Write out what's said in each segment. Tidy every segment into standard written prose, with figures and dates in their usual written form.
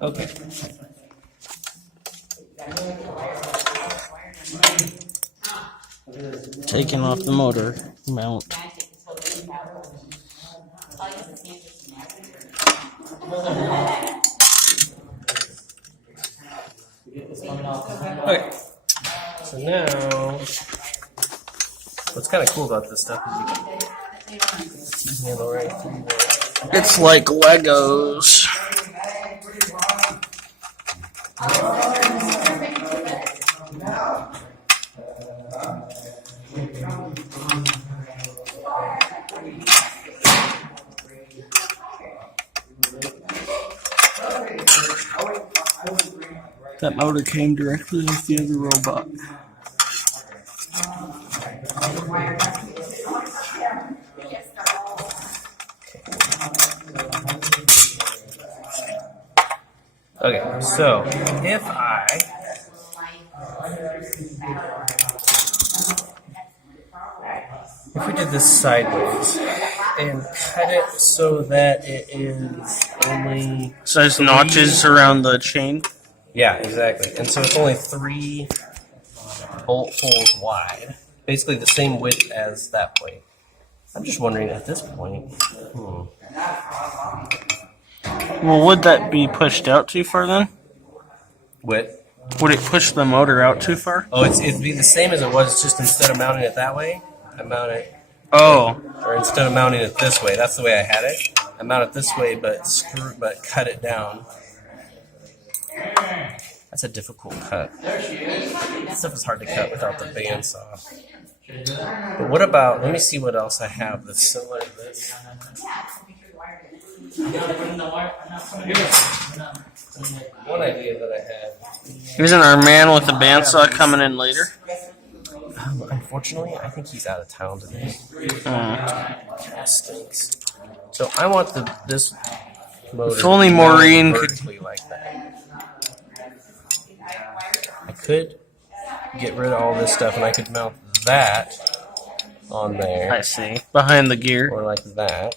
Okay. Taking off the motor mount. Okay. So now, what's kind of cool about this stuff is you can handle right through there. It's like Legos. That motor came directly off the other robot. Okay, so if we did this sideways and cut it so that it is only So there's notches around the chain. yeah, exactly, and so it's only 3 bolt holes wide, basically the same width as that plate. I'm just wondering at this point. Well, would that be pushed out too far then? Width. Would it push the motor out too far? Oh, it'd be the same as it was, just instead of mounting it that way, I mount it, Oh, or instead of mounting it this way, that's the way I had it. I mount it this way, but cut it down. That's a difficult cut. This stuff is hard to cut without the bandsaw. But what about, let me see what else I have that's similar to this. One idea that I had. isn't our man with the bandsaw coming in later? Unfortunately, I think he's out of town today. That stinks. So I want this motor. If only Maureen could vertically like that. I could get rid of all this stuff, and I could mount that on there. I see. Behind the gear. Or like that.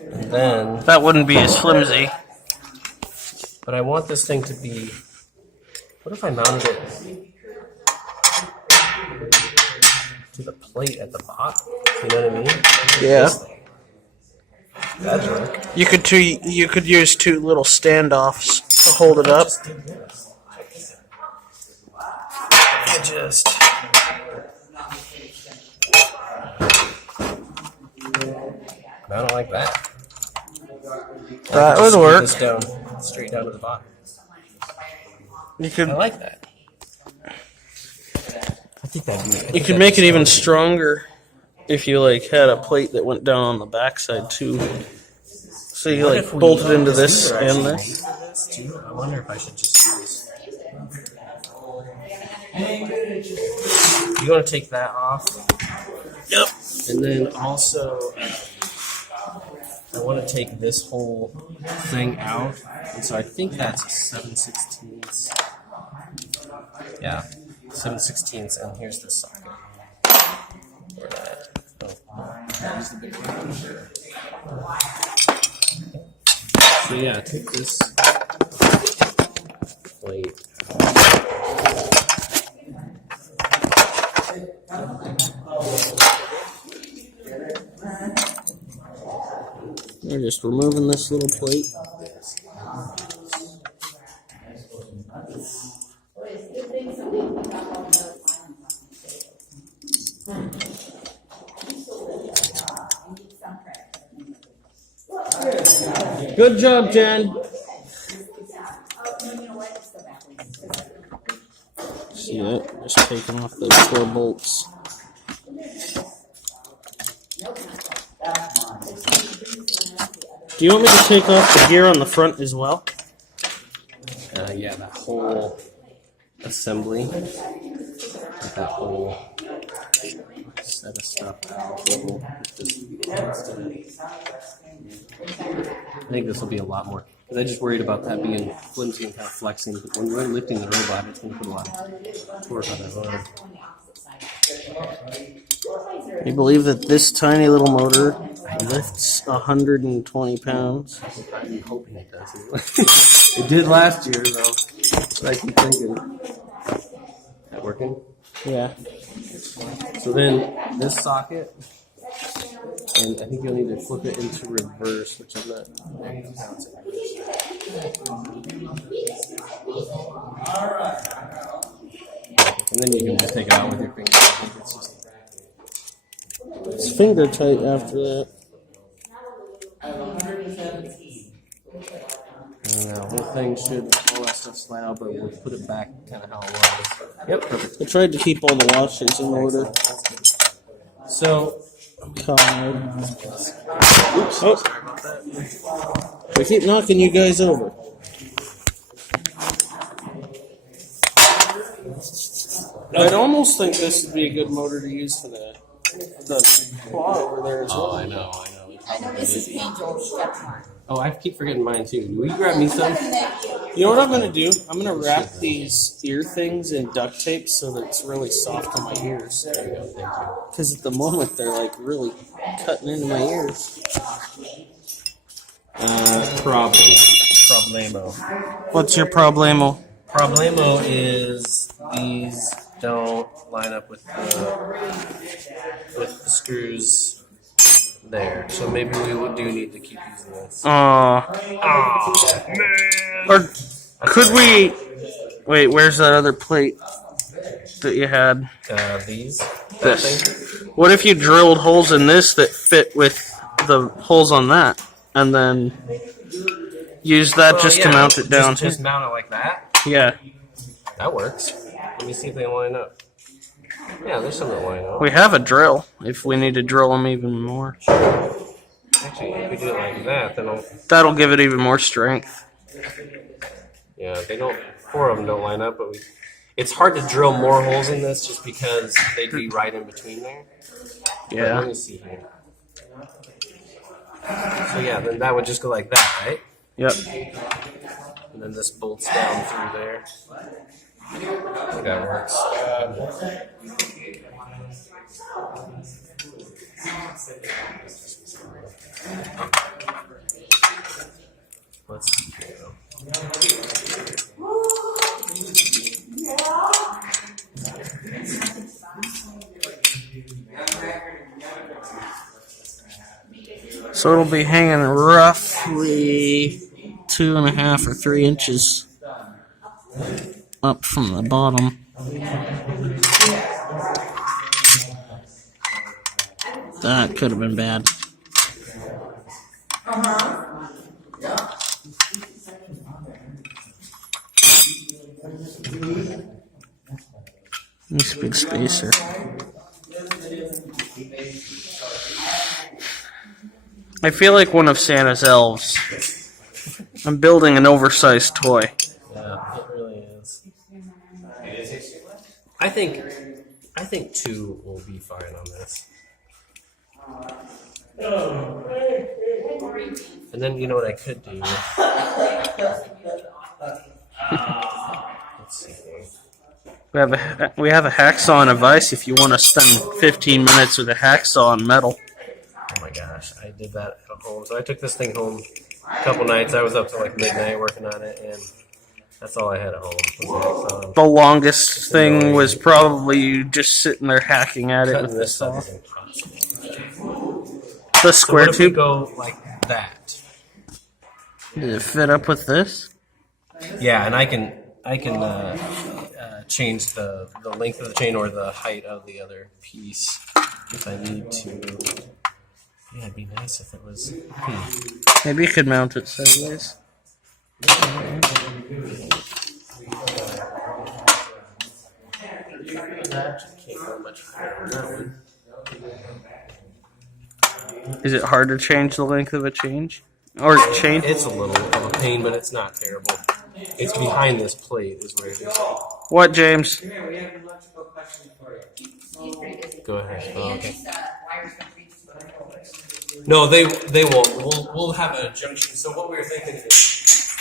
And then, That wouldn't be as flimsy. but I want this thing to be. What if I mounted it to the plate at the bottom? You know what I mean? Yeah. That'd work. You could use 2 little standoffs to hold it up. I just mount it like that. That would work. This down, straight down to the bottom. You could I like that. I think that'd be. you could make it even stronger if you like had a plate that went down on the backside too. So you like bolt it into this and this. I wonder if I should just use. You want to take that off? Yep. And then also, I want to take this whole thing out. And so I think that's a 7/16. Yeah, 7/16, and here's the socket. Or that. Use the big one. So yeah, take this plate. You're just removing this little plate. Good job, Jen. See that? Just taking off those 4 bolts. Do you want me to take off the gear on the front as well? Yeah, that whole assembly, that whole set of stuff out. I think this will be a lot more. Because I just worried about that being flimsy and kind of flexing. But when we're lifting the robot, it's going to put a lot of torque on that motor. You believe that this tiny little motor Lifts 120 pounds. I'm hoping it does. It did last year, though. That's what I keep thinking. Is that working? Yeah. So then this socket, and I think you'll need to flip it into reverse, which I'm not. And then you can just take it out with your finger. I think it's just. It's finger tight after that. The whole thing should, all that stuff slide out, but we'll put it back kind of how it was. Yep, perfect. I tried to keep all the washers in order. So, Oh. sorry about that. I keep knocking you guys over. I'd almost think this would be a good motor to use for the claw over there as well. I know. I know this is Angel's stepmom. Oh, I keep forgetting mine too. Will you grab me some? You know what I'm going to do? I'm going to wrap these ear things in duct tape so that it's really soft on my ears. There you go, thank you. Because at the moment they're like really cutting into my ears. Problemo. What's your problemo? Problemo is these don't line up with the screws there. So maybe we do need to keep using this. Man. Or could we... Wait, where's that other plate that you had? These. This. What if you drilled holes in this that fit with the holes on that? And then use that to mount it down. Just mount it like that? Yeah. That works. Let me see if they line up. Yeah, there's some that line up. We have a drill if we need to drill them even more. Actually, if we do it like that, then That'll give it even more strength. yeah, they don't. 4 of them don't line up, but it's hard to drill more holes in this just because they'd be right in between there. Yeah. But let me see here. So yeah, then that would just go like that, right? Yep. And then this bolts down through there. I think that works. Let's see here. So it'll be hanging roughly 2.5 or 3 inches up from the bottom. That could have been bad. Nice big spacer. I feel like one of Santa's elves. I'm building an oversized toy. Yeah, it really is. I think 2 will be fine on this. And then you know what I could do? Let's see. We have a hacksaw and a vise if you want to spend 15 minutes with a hacksaw and metal. Oh my gosh, I did that at home. So I took this thing home a couple nights. I was up till like midnight working on it, and that's all I had at home. Was the hacksaw. The longest thing was probably you just sitting there hacking at it Cutting with the this saw. stuff is impossible. The So square what if we tube. go like that? Does it fit up with this? Yeah, and I can change the length of the chain or the height of the other piece if I need to. Yeah, it'd be nice if it was. Maybe you could mount it sideways. Is it hard to change the length of a chain? Or chain? It's a little of a pain, but it's not terrible. It's behind this plate is where it is. What, James? We have an electrical question for you. Go ahead. Oh, okay. No, they won't. We'll have a junction. So what we were thinking is.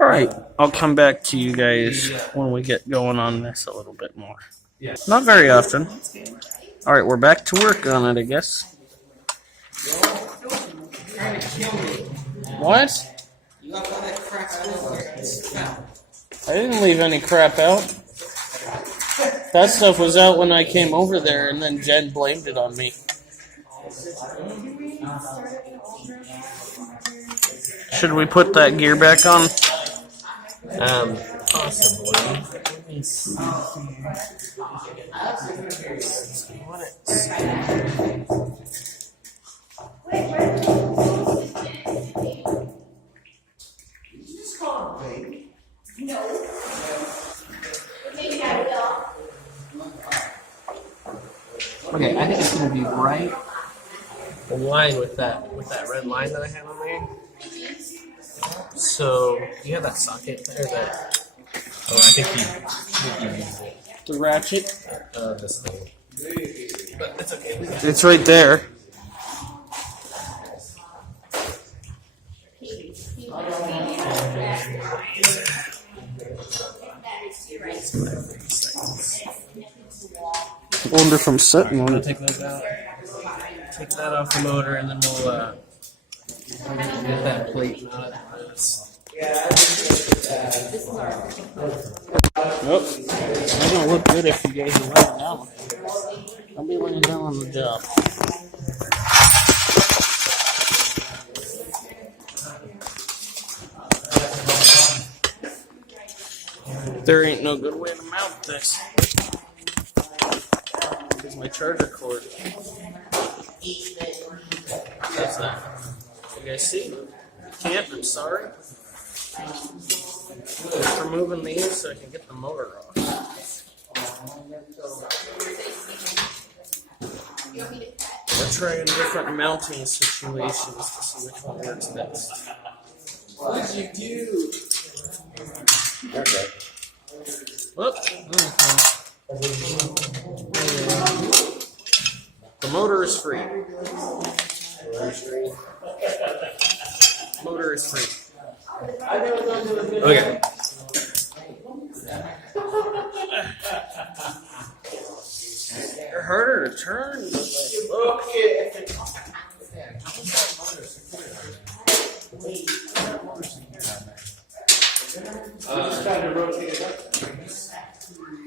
Alright, I'll come back to you guys when we get going on this a little bit more. Yeah. Not very often. Alright, we're back to work on it, I guess. What? You got all that crap out of here. I didn't leave any crap out. That stuff was out when I came over there, and then Jen blamed it on me. Should we put that gear back on? Possibly. Let me see what it's. Okay, I think it's gonna be right in line with that red line that I had on there. So you have that socket there that I think you use it. The ratchet? This thing. But it's okay. It's right there. I wonder if I'm setting on We'll it. take those out. Take that off the motor, and then we'll get that plate out of this. Nope. That don't look good if you guys are laying down. I'll be laying down on the job. There ain't no good way to mount this. Here's my charger cord. What's that? You guys see? Can't, I'm sorry. Just removing these so I can get the motor off. We're trying different mounting situations to see which one works best. What did you do? Okay. Whoop. The motor is free. Motor is free. Okay. They're harder to turn.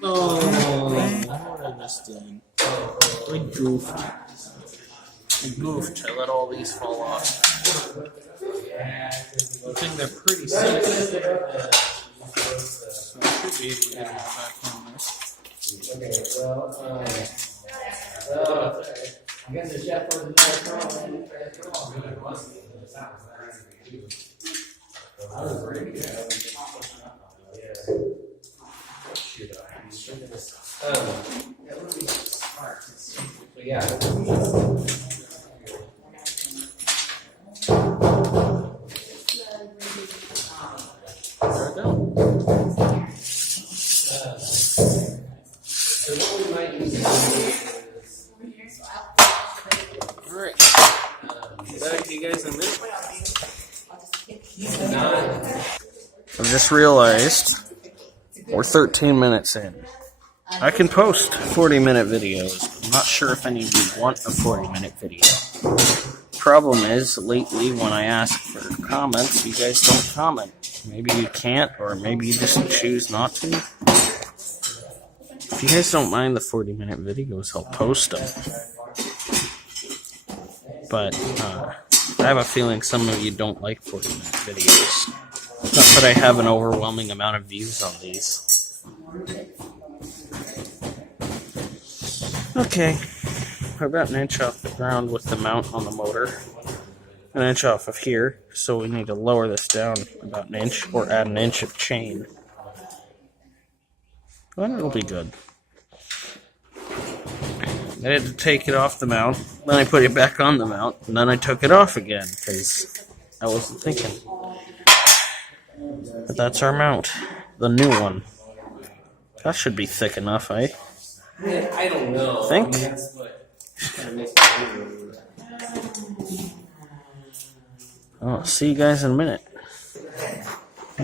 Oh, what I just did. We goofed. I let all these fall off. I think they're pretty safe. So I should be able to get them back on this. Okay, well, I guess the chef was another girl. I was ready to go. It would be smart. But yeah. There we go. So what we might use is Alright. Back to you guys in a minute. I've just realized we're 13 minutes in. I can post 40-minute videos. I'm not sure if any of you want a 40-minute video. Problem is, lately when I ask for comments, you guys don't comment. Maybe you can't, or maybe you just choose not to. If you guys don't mind the 40-minute videos, I'll post them. But I have a feeling some of you don't like 40-minute videos. Not that I have an overwhelming amount of views on these. Okay, we're about an inch off the ground with the mount on the motor. An inch off of here, so we need to lower this down about an inch or add an inch of chain. Well, it'll be good. I had to take it off the mount, then I put it back on the mount, and then I took it off again, because I wasn't thinking. But that's our mount, the new one. That should be thick enough, eh? I don't know. Think? I mean, that's what kind of makes me wonder. I'll see you guys in a minute.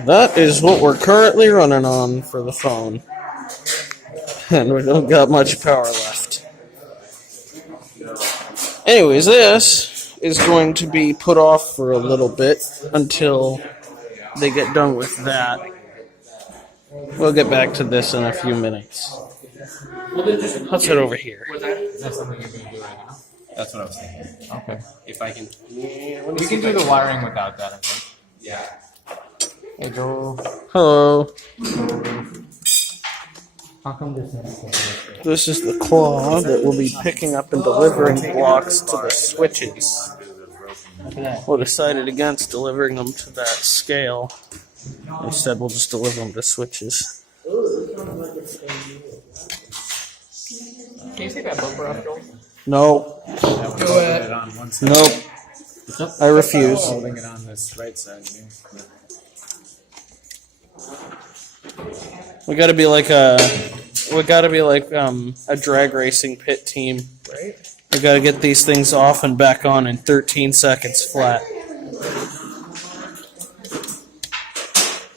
That is what we're currently running on for the phone. And we don't got much power left. Anyways, this is going to be put off for a little bit until they get done with that. We'll get back to this in a few minutes. Let's head over here. Is that something you're going to do right now? That's what I was thinking. Okay. If I can. You can do the wiring without that, I think. Yeah. Hey, Joel. Hello. How come this is This is the claw that will be picking up and delivering blocks to the switches. We decided against delivering them to that scale. Instead, we'll just deliver them to switches. Can you take that bumper off, Joel? No. Do it. On one side. Nope. I refuse. Holding it on this right side here. We gotta be like a drag racing pit team. Right? We gotta get these things off and back on in 13 seconds flat.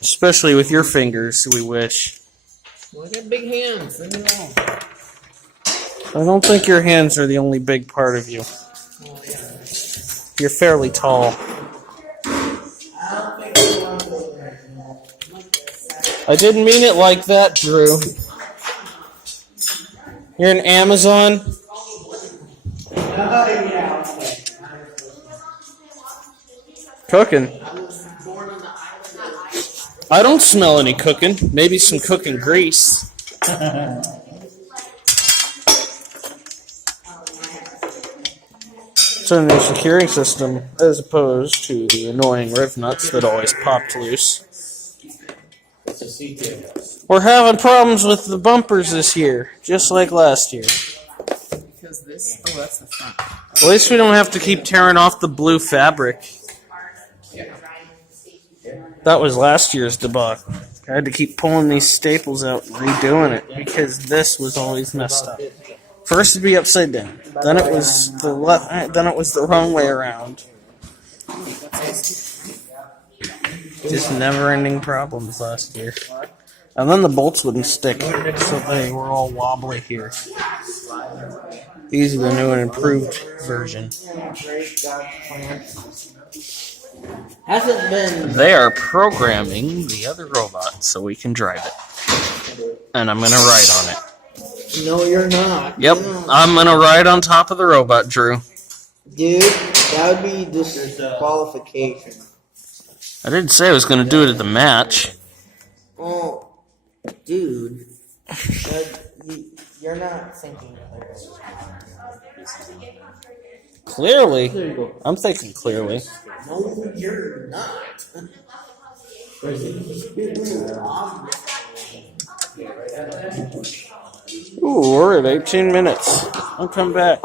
Especially with your fingers, we wish. Well, I got big hands. Leave me alone. I don't think your hands are the only big part of you. Oh, yeah. You're fairly tall. I didn't mean it like that, Drew. You're an Amazon? Cooking. I don't smell any cooking. Maybe some cooking grease. It's a new securing system as opposed to the annoying riv nuts that always popped loose. We're having problems with the bumpers this year, just like last year. Because this... Oh, that's the front. At least we don't have to keep tearing off the blue fabric. That was last year's debacle. I had to keep pulling these staples out and redoing it because this was always messed up. First it'd be upside down, then it was the wrong way around. Just never-ending problems last year. And then the bolts wouldn't stick, so they were all wobbly here. These are the new and improved version. Hasn't been. They are programming the other robot so we can drive it. And I'm going to ride on it. No, you're not. Yep, I'm going to ride on top of the robot, Drew. Dude, that would be disqualification. I didn't say I was going to do it at the match. Oh, dude. You're not thinking clearly. Clearly? There you go. I'm thinking clearly. No, you're not. Ooh, we're at 18 minutes. I'll come back.